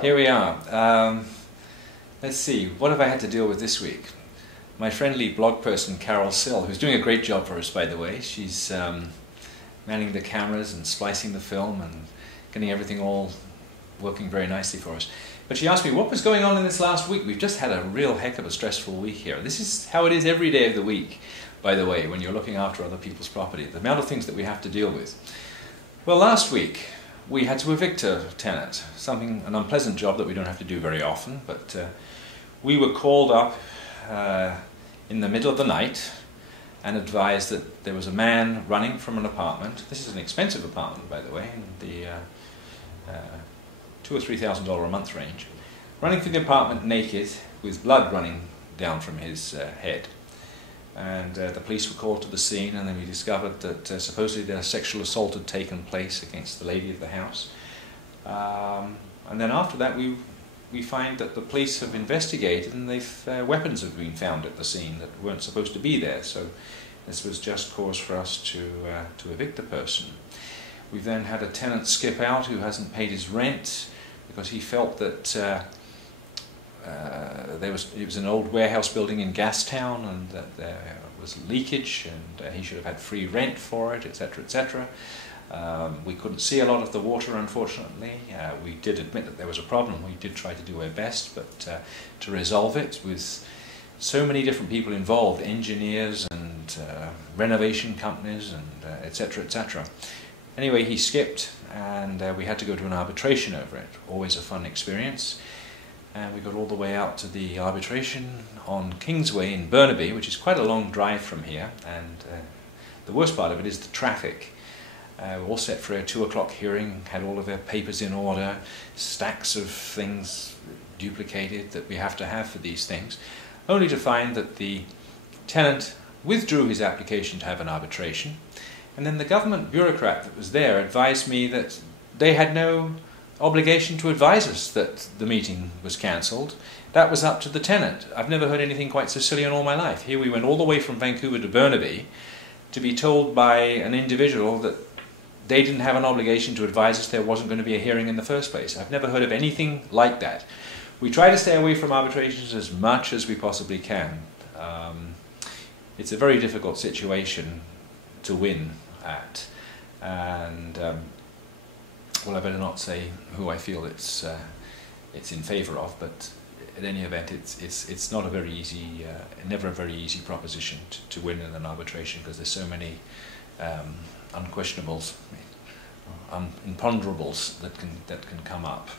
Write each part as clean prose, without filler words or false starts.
Here we are. Let's see, what have I had to deal with this week? My friendly blog person Carol Sill, who's doing a great job for us, by the way. She's manning the cameras and splicing the film and getting everything all working very nicely for us. But she asked me what was going on in this last week. We've just had a real heck of a stressful week here. This is how it is every day of the week, by the way, when you're looking after other people's property. The amount of things that we have to deal with. Well, last week we had to evict a tenant, an unpleasant job that we don't have to do very often, but we were called up in the middle of the night and advised that there was a man running from an apartment. This is an expensive apartment, by the way, in the $2,000 or $3,000 a month range, running through the apartment naked with blood running down from his head. And the police were called to the scene, and then we discovered that supposedly a sexual assault had taken place against the lady of the house. And then after that we find that the police have investigated, and weapons have been found at the scene that weren't supposed to be there. So this was just cause for us to evict the person. We've then had a tenant skip out who hasn't paid his rent because he felt that it was an old warehouse building in Gastown, and that there was leakage, and he should have had free rent for it, etc., etc. We couldn't see a lot of the water, unfortunately. We did admit that there was a problem. We did try to do our best, but to resolve it with so many different people involved, engineers and renovation companies, and etc., etc. Anyway, he skipped, and we had to go to an arbitration over it. Always a fun experience. And we got all the way out to the arbitration on Kingsway in Burnaby, which is quite a long drive from here, and the worst part of it is the traffic. We're all set for a 2 o'clock hearing, had all of our papers in order, stacks of things duplicated that we have to have for these things, only to find that the tenant withdrew his application to have an arbitration, and then the government bureaucrat that was there advised me that they had no obligation to advise us that the meeting was cancelled. That was up to the tenant. I've never heard anything quite so silly in all my life. Here we went all the way from Vancouver to Burnaby to be told by an individual that they didn't have an obligation to advise us there wasn't going to be a hearing in the first place. I've never heard of anything like that. We try to stay away from arbitrations as much as we possibly can. It's a very difficult situation to win at, and well, I better not say who I feel it's in favour of, but at any event, it's not a very easy, never a very easy proposition to win in an arbitration, because there's so many unquestionables, imponderables that can come up.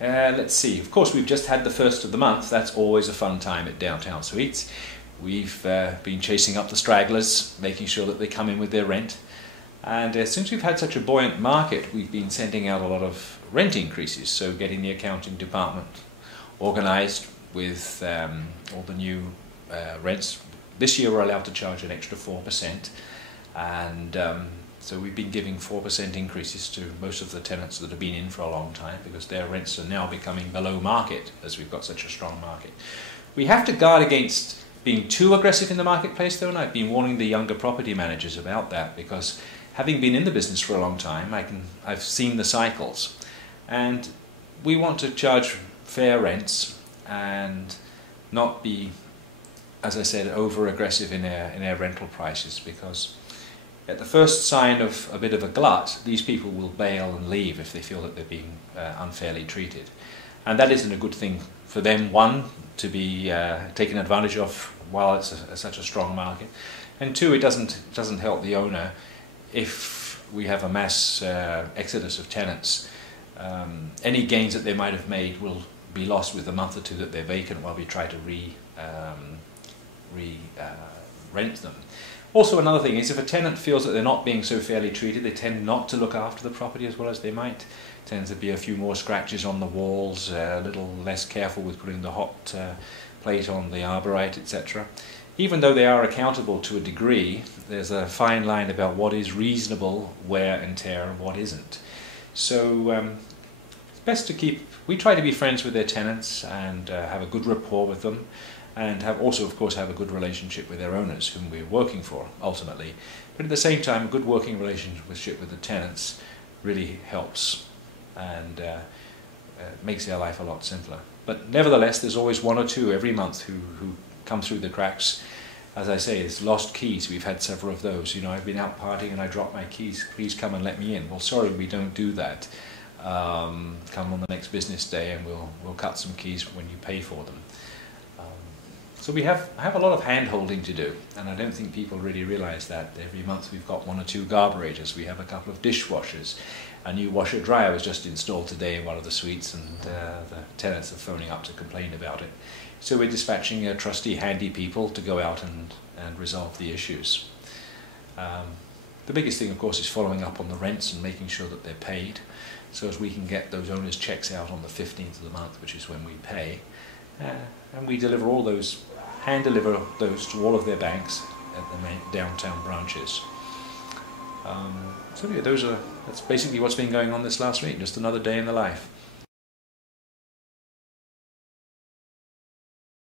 Let's see. Of course, we've just had the first of the month. That's always a fun time at Downtown Suites. We've been chasing up the stragglers, making sure that they come in with their rent. And since we've had such a buoyant market, we've been sending out a lot of rent increases, so getting the accounting department organised with all the new rents. This year we're allowed to charge an extra 4%, and so we've been giving 4% increases to most of the tenants that have been in for a long time, because their rents are now becoming below market as we've got such a strong market. We have to guard against being too aggressive in the marketplace, though, and I've been warning the younger property managers about that, because having been in the business for a long time, I've seen the cycles, and we want to charge fair rents and not be, as I said, over aggressive in our rental prices, because at the first sign of a bit of a glut, these people will bail and leave if they feel that they're being unfairly treated, and that isn't a good thing for them. One, to be taken advantage of while it's such a strong market, and two, it doesn't help the owner if we have a mass exodus of tenants. Any gains that they might have made will be lost with the month or two that they're vacant while we try to rent them. Also, another thing is, if a tenant feels that they're not being so fairly treated, they tend not to look after the property as well as they might. Tends to be a few more scratches on the walls, a little less careful with putting the hot plate on the arborite, etc. Even though they are accountable to a degree, there's a fine line about what is reasonable wear and tear and what isn't. So it's best to we try to be friends with their tenants and have a good rapport with them, and also, of course, have a good relationship with their owners, whom we're working for, ultimately. But at the same time, a good working relationship with the tenants really helps. And it makes their life a lot simpler. But nevertheless, there's always one or two every month who come through the cracks. As I say, it's lost keys. We've had several of those. You know, I've been out partying and I dropped my keys. Please come and let me in. Well, sorry, we don't do that. Come on the next business day and we'll cut some keys when you pay for them. So we have a lot of hand-holding to do, and I don't think people really realise that. Every month we've got one or two carburetors, we have a couple of dishwashers, a new washer-dryer was just installed today in one of the suites, and the tenants are phoning up to complain about it. So we're dispatching trusty, handy people to go out and resolve the issues. The biggest thing, of course, is following up on the rents and making sure that they're paid, so as we can get those owners' checks out on the 15th of the month, which is when we pay. And we deliver all those, hand deliver those to all of their banks at the main downtown branches. So yeah, that's basically what's been going on this last week, just another day in the life.